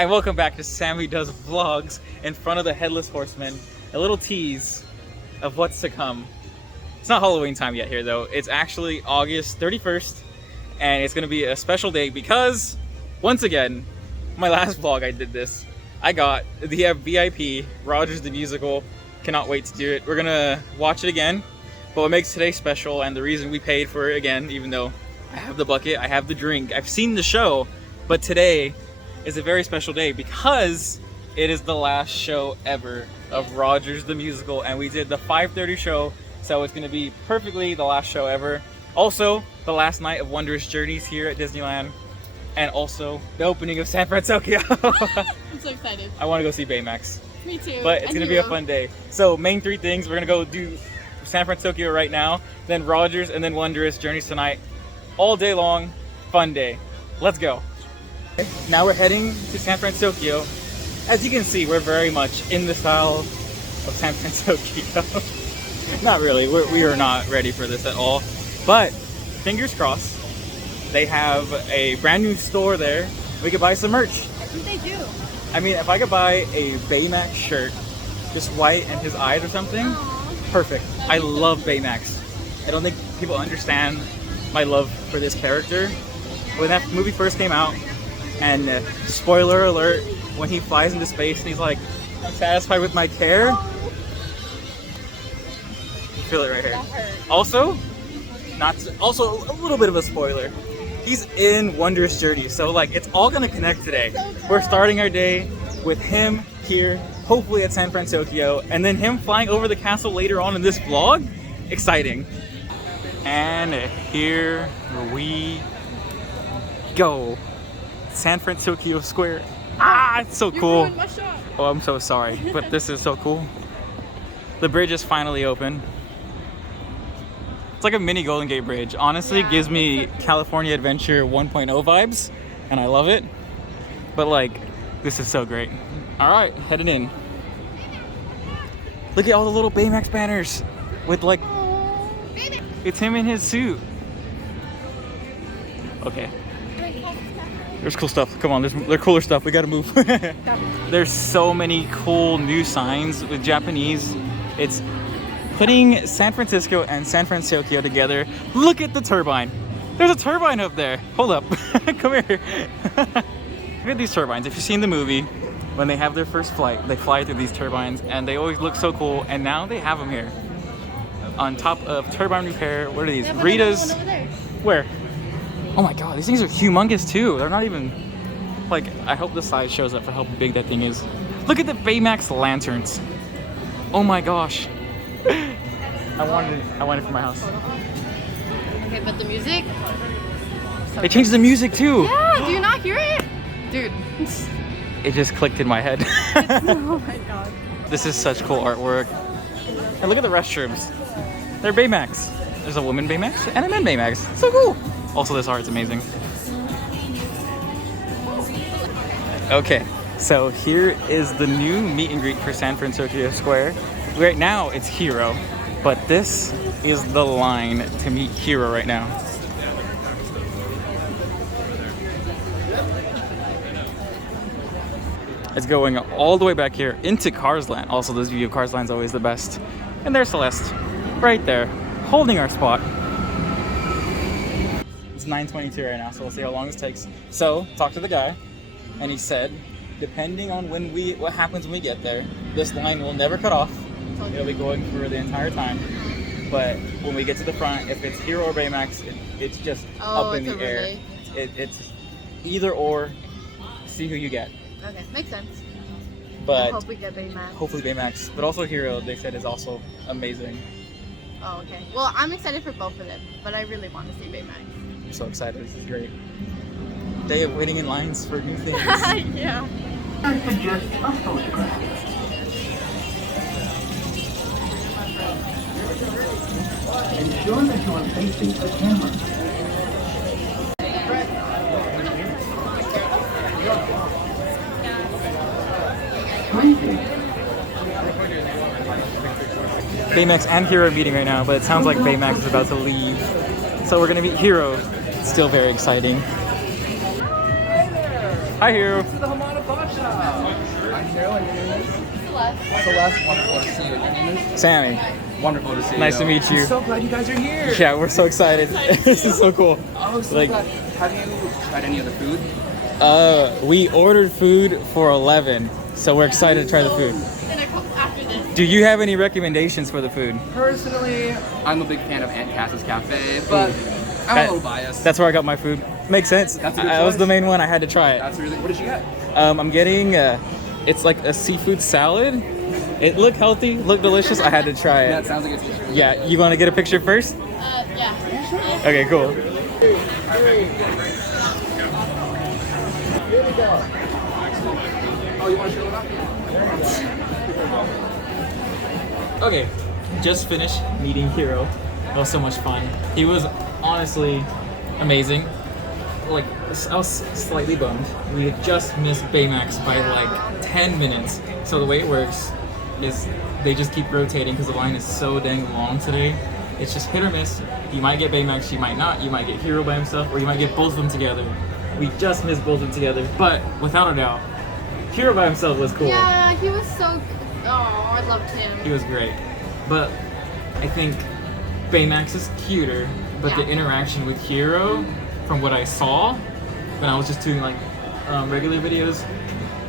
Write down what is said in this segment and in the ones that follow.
And welcome back to Sammy Does Vlogs in front of the Headless Horseman. A little tease of what's to come. It's not Halloween time yet here though. It's actually August 31st and it's gonna be a special day because, once again, my last vlog I did this. I got the VIP, Rogers the Musical. Cannot wait to do it. We're gonna watch it again. But what makes today special and the reason we paid for it again, even though I have the bucket, I have the drink, I've seen the show, but today is a very special day because it is the last show ever of Rogers the Musical, and we did the 5:30 show, so it's going to be perfectly the last show ever. Also, the last night of Wondrous Journeys here at Disneyland, and also the opening of San Fransokyo. I'm so excited. I want to go see Baymax. Me too. But it's going to be a fun day. So main three things, we're going to go do San Fransokyo right now, then Rogers, and then Wondrous Journeys tonight. All day long, fun day. Let's go. Now we're heading to San Fransokyo. As you can see, we're very much in the style of San Fransokyo. Not really, we are not ready for this at all. But fingers crossed, they have a brand new store there. We could buy some merch. I think they do. I mean, if I could buy a Baymax shirt, just white and his eyes or something, perfect. I love Baymax. I don't think people understand my love for this character. When that movie first came out, and spoiler alert, when he flies into space and he's like, I'm satisfied with my care. You feel it right here. Also, also a little bit of a spoiler. He's in Wondrous Journey, so like it's all gonna connect today. We're starting our day with him here, hopefully at San Fransokyo, and then him flying over the castle later on in this vlog. Exciting. And here we go. San Fransokyo Square. Ah, it's so cool. You ruined my shot. Oh, I'm so sorry, but this is so cool. The bridge is finally open. It's like a mini Golden Gate Bridge. Honestly, it gives me California Adventure 1.0 vibes, and I love it. But like, this is so great. All right, headed in. Look at all the little Baymax banners with like, it's him in his suit. Okay. There's cool stuff. Come on, there's cooler stuff. We gotta move. There's so many cool new signs with Japanese. It's putting San Francisco and San Fransokyo together. Look at the turbine. There's a turbine up there. Hold up. Come here. Look at these turbines. If you've seen the movie, when they have their first flight, they fly through these turbines and they always look so cool. And now they have them here. On top of turbine repair. What are these? Rita's. Where? Oh my god, these things are humongous too. They're not even, like, I hope the size shows up for how big that thing is. Look at the Baymax lanterns. Oh my gosh. I wanted it for my house. Okay, but the music? They changed the music too. Yeah, do you not hear it? Dude. It just clicked in my head. Oh my god. This is such cool artwork. And look at the restrooms. They're Baymax. There's a woman Baymax and a man Baymax. So cool. Also, this art's amazing. Okay, so here is the new meet and greet for San Fransokyo Square. Right now, it's Hero, but this is the line to meet Hero right now. It's going all the way back here into Cars Land. Also, this view of Cars Land is always the best. And there's Celeste, right there, holding our spot. It's 9:22 right now, so we'll see how long this takes. So, talked to the guy, and he said, depending on what happens when we get there, this line will never cut off. It'll be going for the entire time. But when we get to the front, if it's Hero or Baymax, it's just up in the air. It's either or. See who you get. Okay, makes sense. But I hope we get Baymax. Hopefully Baymax, but also Hero. They said is also amazing. Oh, okay. Well, I'm excited for both of them, but I really want to see Baymax. I'm so excited. This is great. Day of waiting in lines for new things. Yeah. Suggest a photograph. Ensure that you are facing the camera. Baymax and Hero are meeting right now, but it sounds like Baymax is about to leave. So we're gonna meet Hero. It's still very exciting. Hi, Hero. To the Hamada Bot Shop. I'm Daryl, and your name is? Celeste. Wonderful to see you. Your name is? Sammy. Wonderful to see you. Nice to meet you. I'm so glad you guys are here. Yeah, we're so excited. This is so cool. Oh, so Like, glad. Have you tried any of the food? we ordered food for 11, so we're excited to try the food. And a couple after this. Do you have any recommendations for the food? Personally, I'm a big fan of Aunt Cass's Cafe, but I'm a little biased. That's where I got my food. Makes sense. That's a good That was the choice. main one. I had to try it. That's really. What did you get? I'm getting, it's like a seafood salad. It looked healthy, looked delicious. I had to try That it. sounds like it's really Yeah, you want to get a picture first? Yeah. Okay, cool. Oh, you want to show it up? Okay, just finished meeting Hiro. That was so much fun. He was honestly amazing. Like, I was slightly bummed. We had just missed Baymax by like 10 minutes. So the way it works is they just keep rotating because the line is so dang long today. It's just hit or miss. You might get Baymax, you might not. You might get Hiro by himself, or you might get both of them together. We just missed both of them together, but without a doubt, Hiro by himself was cool. Yeah, he was so. Oh, I loved him. He was great. But I think Baymax is cuter, but the Yeah. interaction with Hiro, from what I saw when I was just doing like regular videos,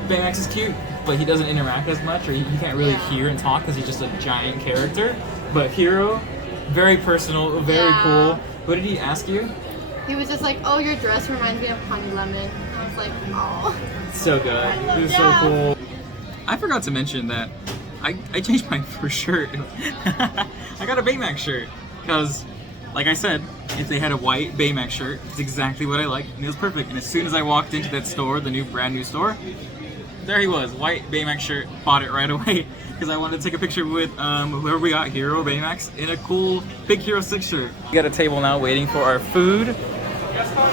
Baymax is cute, but he doesn't interact as much, or he can't really Yeah. hear and talk because he's just a giant character. But Hiro, very personal, very Yeah. cool. What did he ask you? He was just like, "Oh, your dress reminds me of Honey Lemon." I was like, "Oh." So good. He was so Yeah. cool. I forgot to mention that I changed my first shirt. I got a Baymax shirt because, like I said, if they had a white Baymax shirt, it's exactly what I like, and it was perfect. And as soon as I walked into that store, the brand new store, there he was, white Baymax shirt. Bought it right away because I wanted to take a picture with whoever we got, Hiro, Baymax, in a cool Big Hero 6 shirt. We got a table now waiting for our food.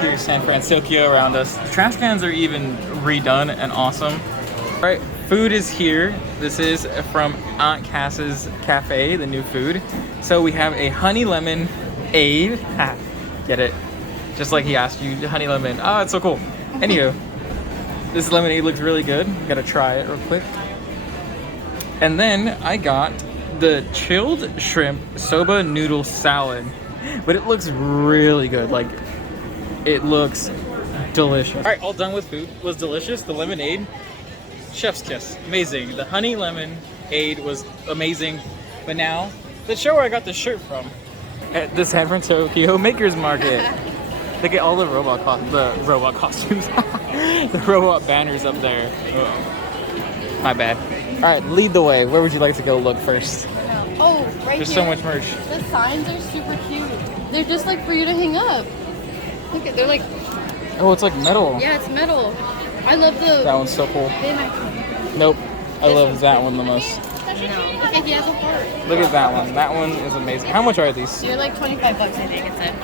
Here's San Fransokyo around us. The trash cans are even redone and awesome. All right, food is here. This is from Aunt Cass's Cafe, the new food. So we have a honey lemon aid. Ha, get it? Just like he asked you, honey lemon. Oh, it's so cool. Anywho, this lemonade looks really good. Gotta try it real quick. And then I got the chilled shrimp soba noodle salad, but it looks really good. Like, it looks delicious. All right, all done with food. Was delicious. The lemonade, chef's kiss, amazing. The honey lemon aid was amazing. But now, let's show where I got this shirt from. At the San Fransokyo Makers Market. Look at all the robot costumes, the robot banners up there. Uh-oh. My bad. All right, lead the way. Where would you like to go look first? Oh, right There's here. so much merch. The signs are super cute. They're just like for you to hang up. Look at, they're like, Oh, it's like metal. yeah, it's metal. I love the That one's so cool. Baymax one. Nope, I love that one the most. No. Okay, he has a heart. Look at that one. That one is amazing. How much are these? They're like $25, I think it said.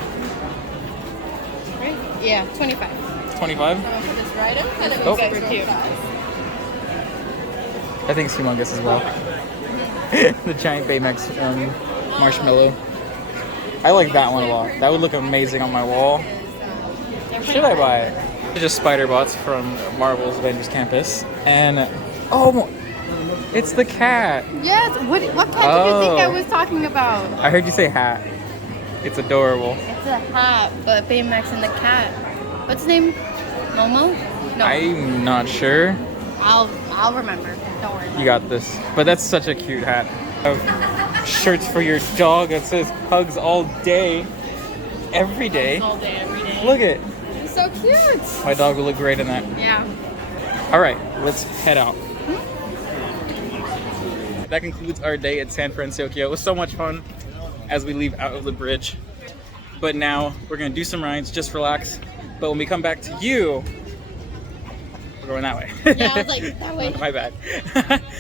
Right? Yeah, 25. 25? I'm gonna put this right up, and it Oh. was super cute. I think it's humongous as well. The giant Baymax marshmallow. I like that one a lot. That would look amazing on my wall. Should I buy it? It's just spider bots from Marvel's Avengers Campus. And, oh, it's the cat. Yes, what cat did you think I Oh. was talking about? I heard you say hat. It's adorable. It's a hat, but Baymax and the cat. What's his name? Momo? No, I'm not sure. I'll remember. Don't worry. You got this. But that's such a cute hat. Shirts for your dog that says hugs all day. Every day. All day, every day. Look at it. He's so cute. My dog will look great in that. Yeah. All right, let's head out. That concludes our day at San Fransokyo. It was so much fun as we leave out of the bridge. But now we're gonna do some rides, just relax. But when we come back to you, we're going that way. Yeah, I was like, that way. My bad.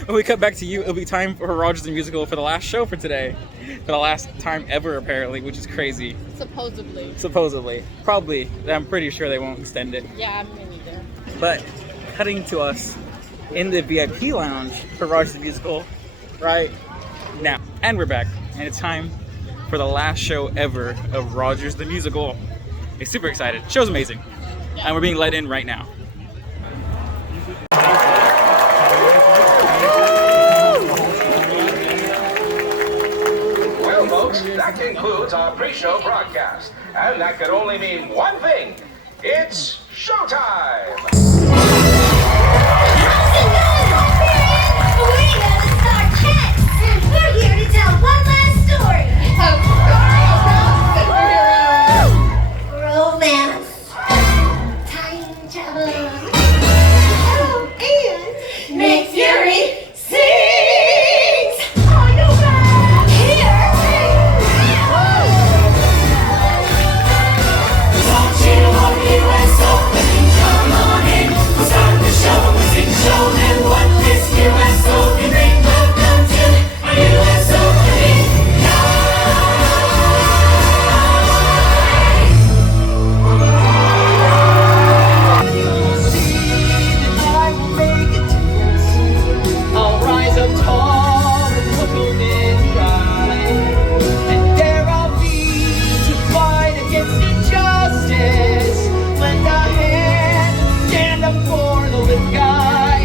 When we come back to you, it'll be time for Rogers the Musical for the last show for today. For the last time ever, apparently, which is crazy. Supposedly. Supposedly. Probably. I'm pretty sure they won't extend it. Yeah, I'm gonna need them. But cutting to us in the VIP lounge for Rogers the Musical right now. And we're back. And it's time for the last show ever of Rogers the Musical. I'm super excited. Show's amazing. And we're being let in right now. concludes our pre-show broadcast. And that could only mean one thing. It's showtime! We're here to tell one last story. Romance. Time travel. Oh, and Nick Fury sings. Are you back here? Don't you want US Open? Come on in. We'll start the show. We'll sing show and what this US Open bring. Welcome to our US Opening I'll rise up tall and look them in the eye, and there I'll be to fight against injustice. Lend a hand, stand up for the little guy,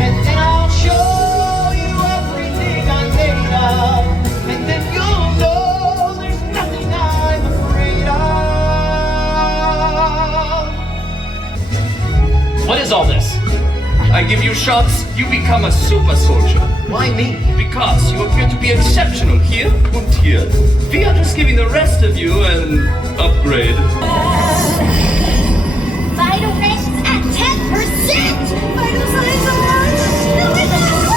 and then I'll show you everything I'm made of, and then you'll know there's nothing I'm afraid of. What is all this? I give you shots, you become a super soldier. Why me? Because you appear to be exceptional here and here. We are just giving the rest of you an upgrade. Vital rations at 10%! Vital signs are still with us!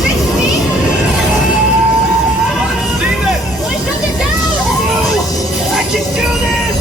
60! Steven! Boy, shut it down! I can do this!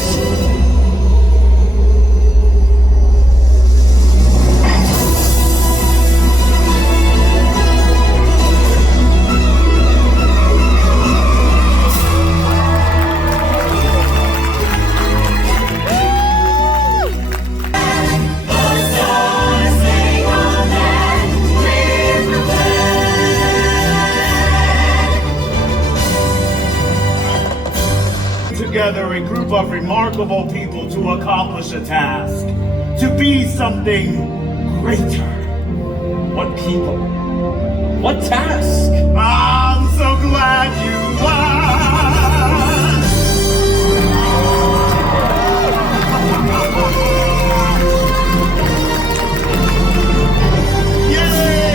Together a group of remarkable people to accomplish a task, to be something greater. What people? What task? I'm so glad you asked. Yay!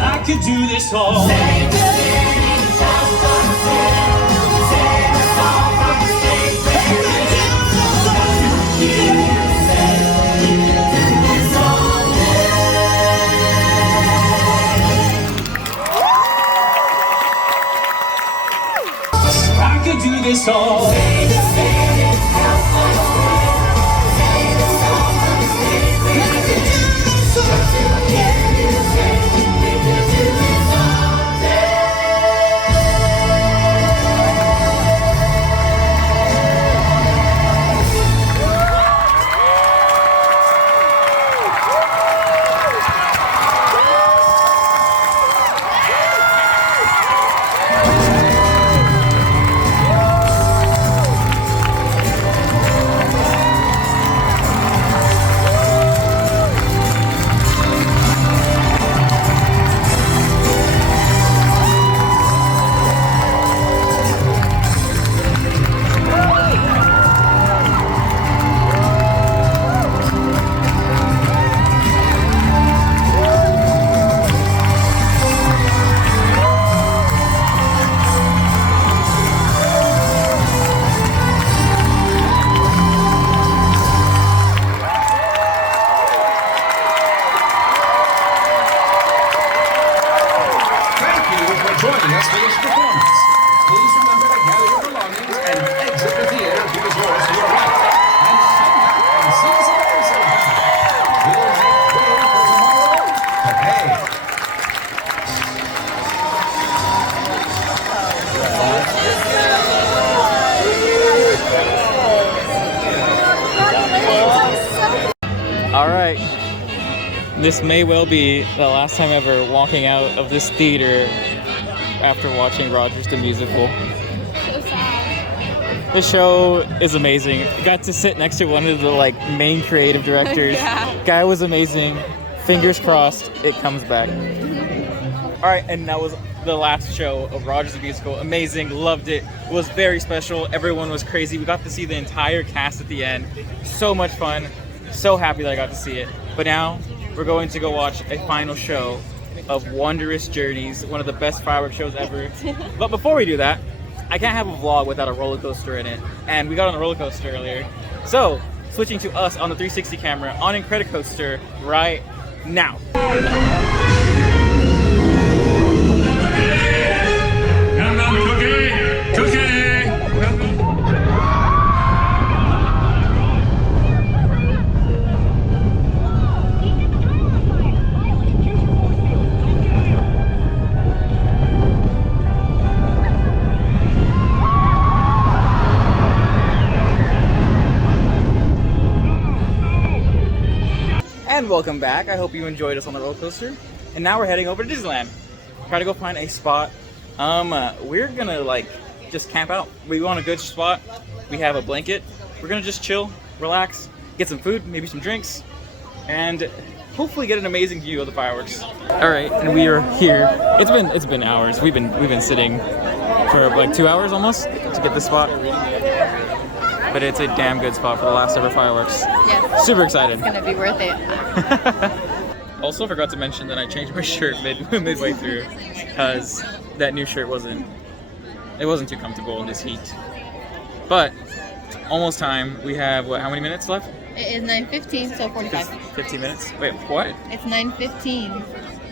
I could do this all. I could do this all. This may well be the last time ever walking out of this theater after watching Rogers the Musical. So sad. The show is amazing. I got to sit next to one of the like main creative directors. Yeah. Guy was amazing. Fingers crossed it comes back. All right, and that was the last show of Rogers the Musical. Amazing, loved it. It was very special. Everyone was crazy. We got to see the entire cast at the end. So much fun. So happy that I got to see it. But now we're going to go watch a final show of Wondrous Journeys, one of the best fireworks shows ever. But before we do that, I can't have a vlog without a roller coaster in it. And we got on a roller coaster earlier. So, switching to us on the 360 camera on Incredicoaster right now. And welcome back. I hope you enjoyed us on the roller coaster. And now we're heading over to Disneyland. Try to go find a spot. We're gonna like just camp out. We want a good spot. We have a blanket. We're gonna just chill, relax, get some food, maybe some drinks, and hopefully get an amazing view of the fireworks. All right, and we are here. It's been hours. We've been sitting for like 2 hours almost to get this spot. But it's a damn good spot for the last ever fireworks. Yes. Super excited. It's gonna be worth it. Also forgot to mention that I changed my shirt midway through because that new shirt wasn't too comfortable in this heat. But almost time. We have how many minutes left? It is 9:15, so 45. 15 minutes. Wait, what? It's 9:15.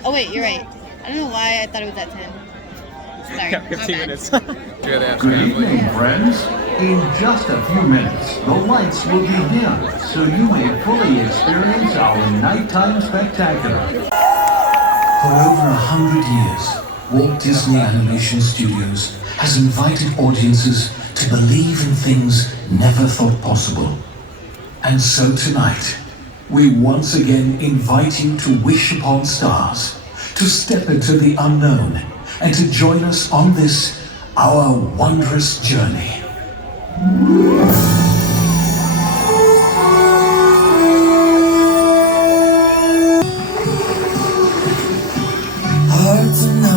Oh wait, you're right. I don't know why I thought it was at 10. Sorry. Yeah, 15 minutes. Good evening, friends. In just a few minutes, the lights will be dim, so you may fully experience our nighttime spectacular. For over 100 years, Walt Disney Animation Studios has invited audiences to believe in things never thought possible. And so tonight, we once again invite you to wish upon stars, to step into the unknown, and to join us on this, our wondrous journey. Hard to know.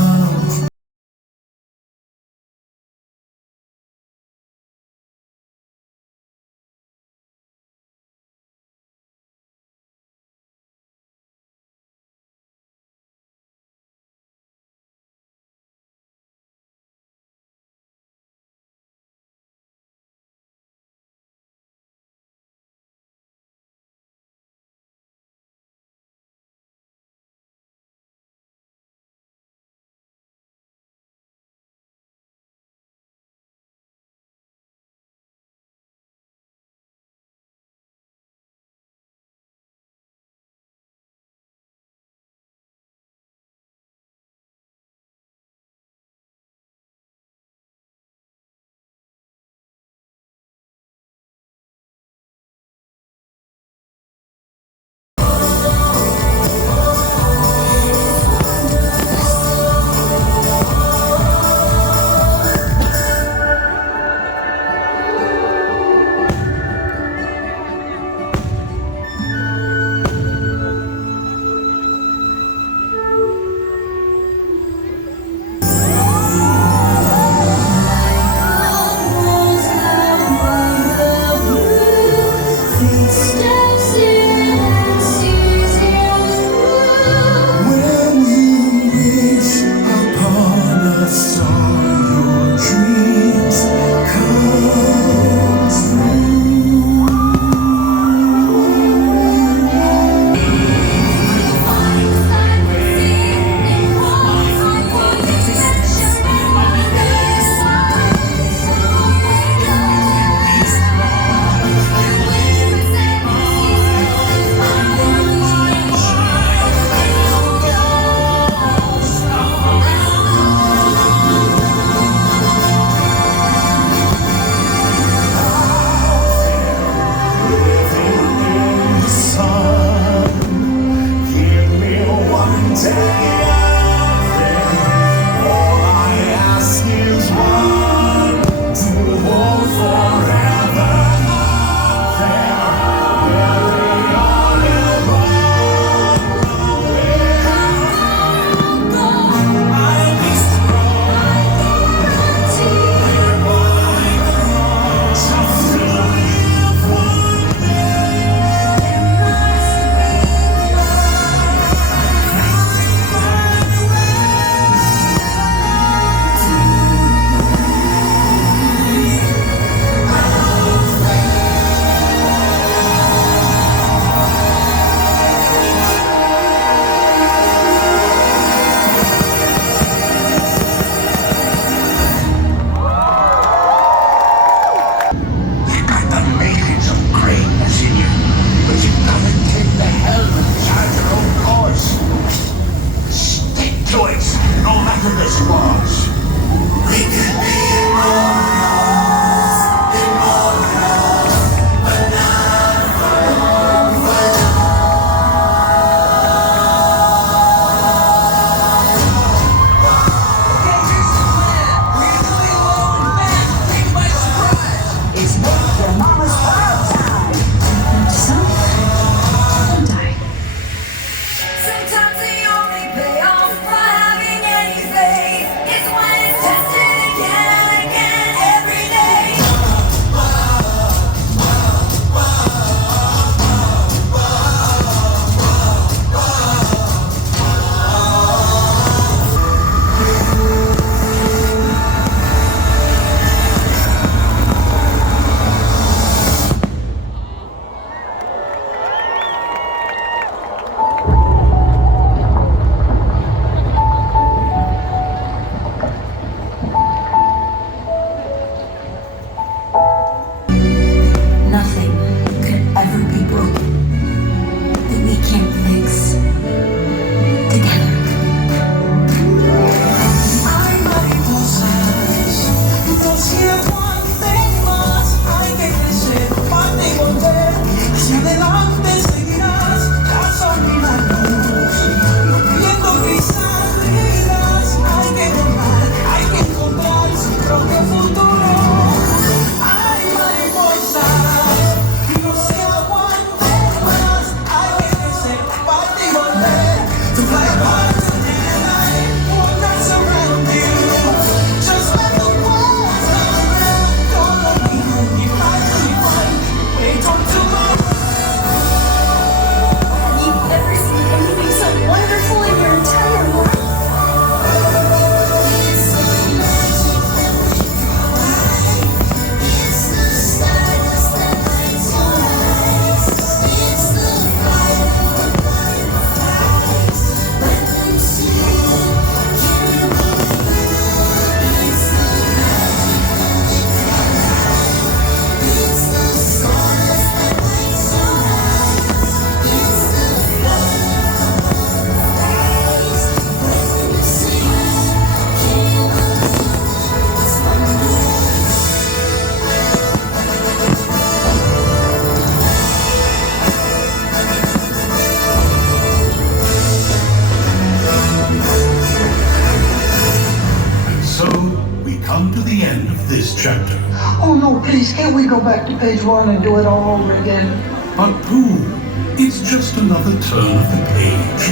chapter. Oh no, please, can't we go back to page 1 and do it all over again? But boom, it's just another turn of the page.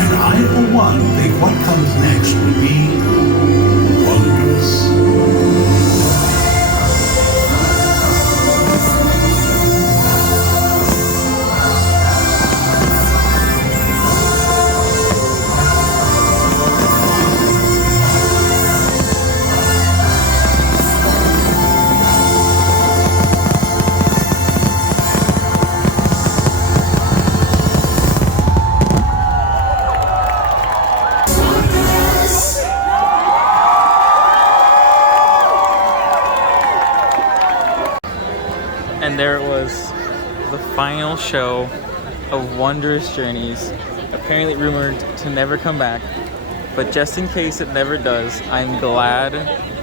And I, for one, think what comes next will be wondrous. And there it was, the final show of Wondrous Journeys, apparently rumored to never come back. But just in case it never does, I'm glad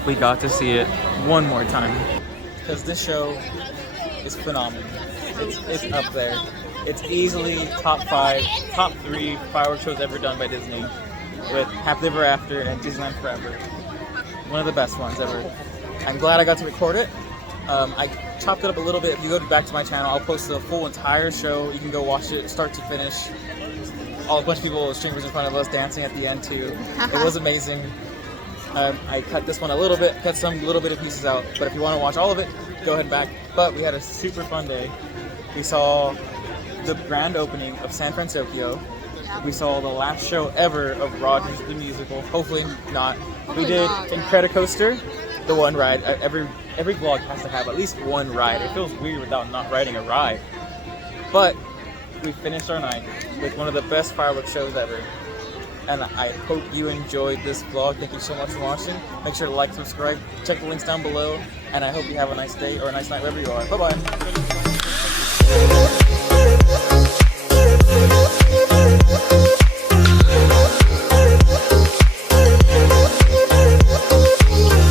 we got to see it one more time. Because this show is phenomenal. It's up there. It's easily top 5, top 3 fireworks shows ever done by Disney, with Happily Ever After and Disneyland Forever. One of the best ones ever. I'm glad I got to record it. I chopped it up a little bit. If you go back to my channel, I'll post the full entire show. You can go watch it start to finish. A bunch of people with streamers in front of us dancing at the end too. It was amazing. I cut this one a little bit, cut some little bit of pieces out. But if you want to watch all of it, go ahead and back. But we had a super fun day. We saw the grand opening of San Fransokyo. We saw the last show ever of Rogers the Musical. Hopefully not. We did Incredicoaster, the one ride. Every vlog has to have at least one ride. It feels weird without not riding a ride. But we finished our night with one of the best fireworks shows ever. And I hope you enjoyed this vlog. Thank you so much for watching. Make sure to like, subscribe, check the links down below. And I hope you have a nice day or a nice night wherever you are. Bye-bye.